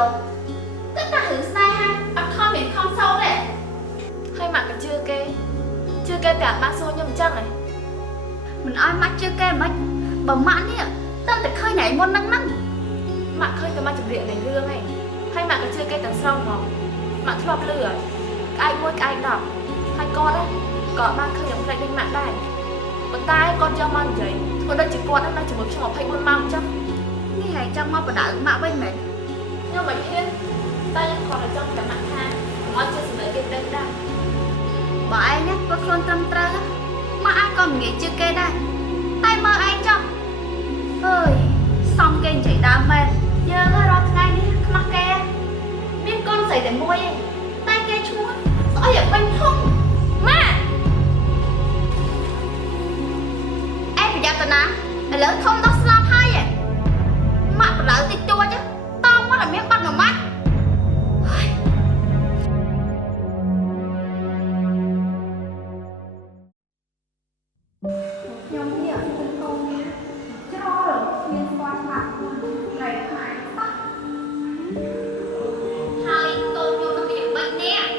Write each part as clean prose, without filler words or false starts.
đồ. Tất cả hưởng sai ha, ăn không miệng không sâu đấy. Hay mà cái chưa kê cả ba xô nhầm chăng này. Mình ai mắt chưa kê mấy, bà mãn đi ạ, tao phải khơi nhảy môn năng năng. Mạng khơi cái mà chụp điện này lương này. Hay mà cái chưa kê tầng sông mà. Mạng thọp lửa, ai ngôi cái ai đọc. Hai con đấy, có ba khơi giống lại đinh mạng đây. Một tay con cho mong vậy, còn đây chỉ con nó chỉ một trong một hay buôn mong chứ. Nghe hay trong mong bà đợi mạ bên mẹ. Nhưng mà hiên, ta vẫn còn ở trong cả mạng tha. Mọi chưa xử lý cái đây đây. Bà ai nhé, bà khôn tâm trơ á. Mà ai còn nghĩ chưa kê đây. Tay mơ ai cho. Ơi, xong kênh chạy đam mê. Giờ ngơi rồi ngay đi, mắc kê. Biết con xảy để môi ấy. Tay kê chúa, rõ hiểu bánh không. Mà em phải giao tao nè. Để lớn không tao slap hay vậy. Mà bà lỡ thì chua chứ. Tao quá là miếng bắt vào mắt. Nhóm nghĩa phân công nhé. Cho rồi, nguyên quan mạng này phải tắt. Hai con vô nó bị bệnh nè.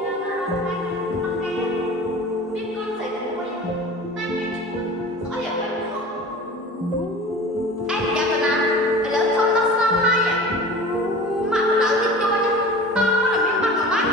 Giờ mà nó phải mắc kê. Biết con xảy ra môi tay nghe chúa, rõ hiểu bệnh không. Em phải giao tao nè. Để lớn không tao sao hay vậy. Mà bà lỡ thì chua chứ. Tao quá là miếng bắt vào mắt.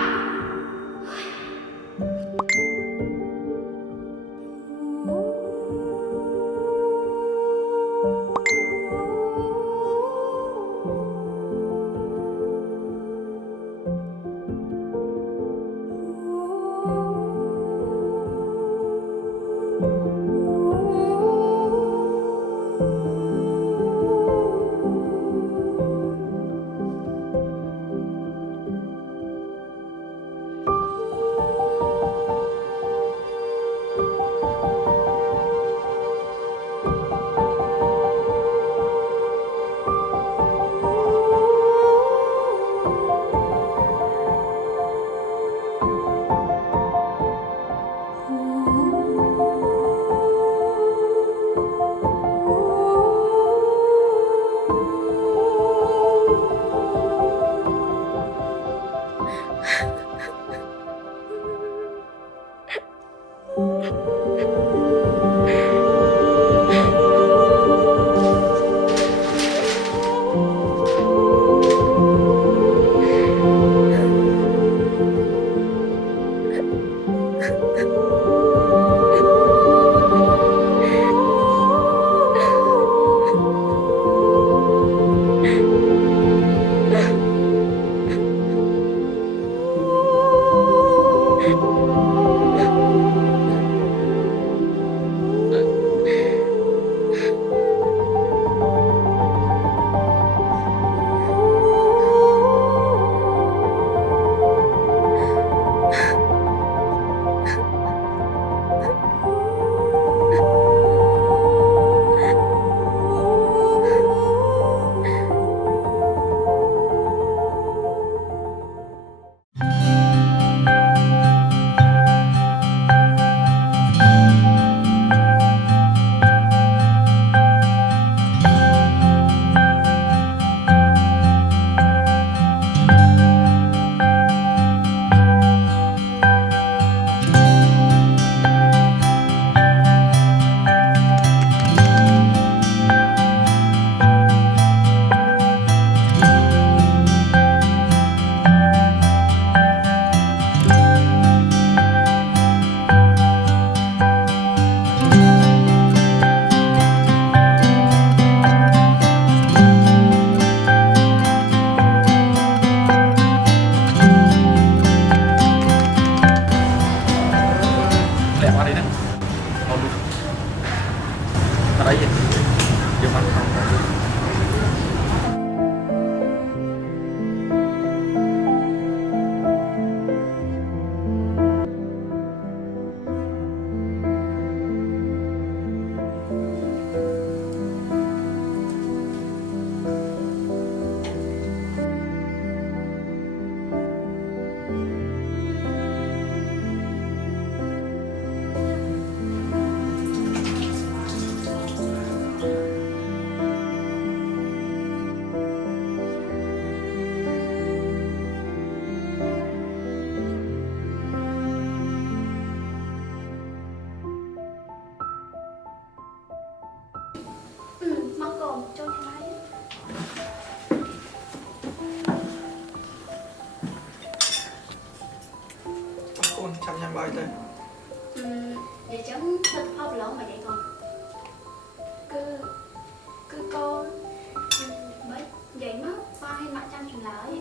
ឲ្យម៉ាក់ចាំចម្លើយ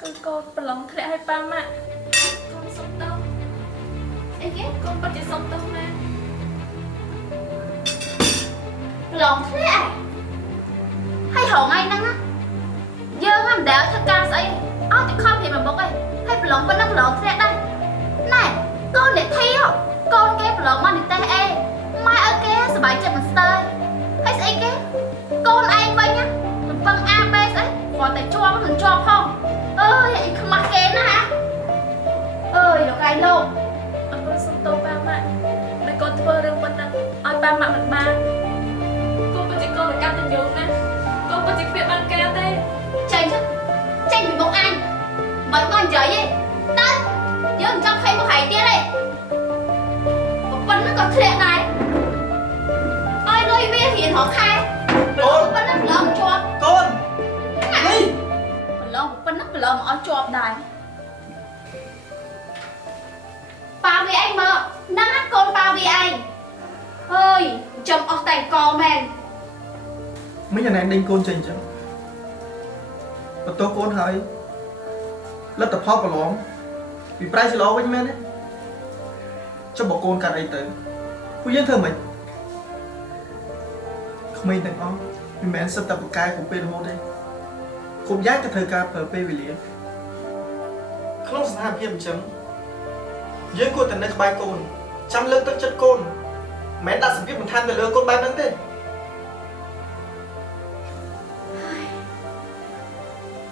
គឺកូនប្រឡងធ្លាក់ឲ្យប៉ាម៉ាក់កូនសុំទោស អីគេ កូនពិតជាសុំទោសណា ប្រឡងធ្លាក់ហើយហងៃហ្នឹងណាយើងមិនដែលធ្វើការស្អីឲ្យតែខំព្រាបមកមុខឯងហើយប្រឡងប៉ុណ្ណឹងប្រឡងធ្លាក់ដែរណែកូនអ្នកធីកូនគេប្រឡងមកនិទេសអេម៉ែឲ្យគេសប្បាយចិត្តមិនស្ទើរហើយស្អីគេកូនឯងវិញណាមិនពឹងអាពេស្អីគាត់តែជាប់មិនជាប់ផងអើយអីខ្មាស់គេណាអើយលោកឯងលោក អរគុណសុំទោសប៉ាម៉ាក់ដែលកូនធ្វើរឿងប៉ុណ្ណឹងឲ្យប៉ាម៉ាក់មិនបានកូនពិតជាកូនរកតញ្ញូណាកូនពិតជាគ្មានបានការទេ ចេញចេញពីមុខអញមិនមកនិយាយទេទៅយើងចង់ឃើញមុខហើយទៀតទេប៉ុណ្ណឹងក៏ធ្លាក់ដែរឲ្យលុយវារៀនរកខែប៉ុណ្ណឹងប្រឡងជាប់ កូននេះ ប្រឡងប៉ុណ្ណឹងប្រឡងមកឲ្យជាប់ដែរប៉ាវាឯងមកហ្នឹងណាកូនប៉ាវាឯងអើយចំអស់តែកមែន មិញអាណែដេញកូនចេញចឹងបន្ទោសកូនហើយលទ្ធផលប្រឡងពីប្រៃសិលោវិញមែនទេចុះបើកូនកាត់អីទៅពួកយើងធ្វើមិនក្មេងទាំងអស់មិនមែនសិតតែបកកាយគ្រប់ពេលរហូតទេគ្រប់យ៉ាងក៏ត្រូវការប្រើពេលវេលាក្នុងស្ថានភាពអញ្ចឹងយើងគួរតែនៅក្បែរកូនចាំលើកទឹកចិត្តកូនមិនមែនដាក់សម្ពាធបន្ថែមទៅលើកូនបែបហ្នឹងទេ ន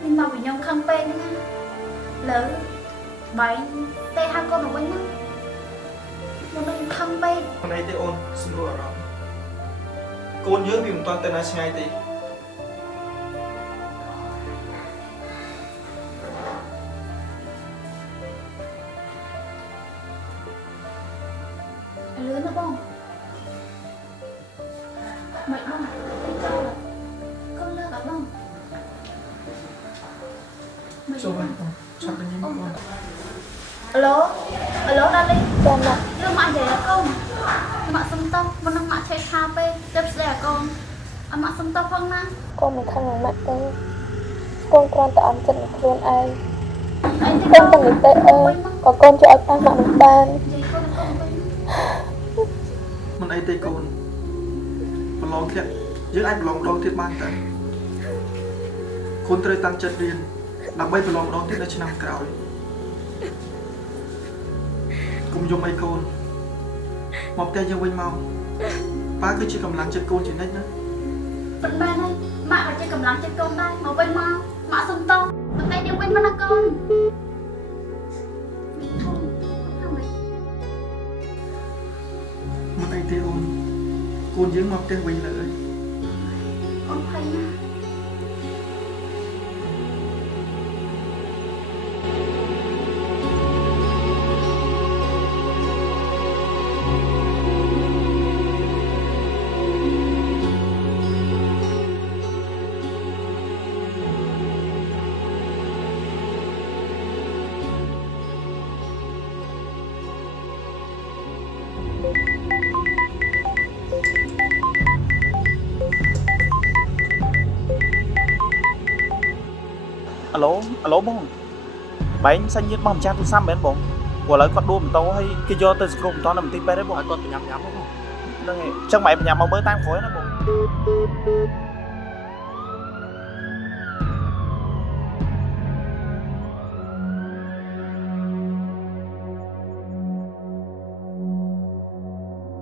េះមកពីខ្ញុំខឹងពេកហ្នឹងណាលើបែងទេហៅកូនមកវិញណាខ្ញុំមិនខឹងពេក ខ្លួនឯងទេអូនសម្រួលអារម្មណ៍កូនយើងវាមិនទាន់ទៅណាឆ្ងាយទេ លឿនណាបងមិនបងកូនលើកអត់បង ចូលវិញបងឆាប់វិញបង អាឡូដល់លេង ចាម៉ាក់ លឿនមកនិយាយកូនម៉ាក់សុំតោះមុននឹងម៉ាក់ឆេះខាពេកទៅស្ដីឲ្យកូនអត់ម៉ាក់សុំតោះផងណា កូនមិនខឹងនឹងម៉ាក់ទេកូនគ្រាន់តែអន់ចិត្តនឹងខ្លួនឯង អី កូនទាំងនេះទេអើក៏កូនជួយឲ្យប៉ាម៉ាក់មិនបាន និយាយកូនកូនវិញ មិនអីទេកូនប្រឡងទៀតយើងអាចប្រឡងម្ដងទៀតបានតើកូនត្រូវតាំងចិត្តរៀនដើម្បីប្រឡងម្ដងទៀតនៅឆ្នាំក្រោយកុំយំអីកូនមកផ្ទះយើងវិញមកប៉ាគឺជាកម្លាំងចិត្តកូនជានិច្ចណា ប៉ុន្តែហើយម៉ាក់ក៏ជាកម្លាំងចិត្តកូនដែរមកវិញមកម៉ាក់សុំតោះប៉ុន្តែយើងវិញមកណាកូន មិនអីទេអូន កូនយើងមកផ្ទះវិញលើហើយ អូនភ័យណាស់ អាឡូបងបែងសាច់ញាតិបងម្ចាស់ទូរស័ព្ទមែនបងព្រោះឥឡូវគាត់ដួលម៉ូតូហើយគេយកទៅសង្គ្រោះបន្តនៅមន្ទីរពេទ្យហើយបងឲ្យគាត់ប្រញាប់ញ៉ាំបងហ្នឹងហើយអញ្ចឹងបែងប្រញាប់មកមើលតាមក្រោយណាបង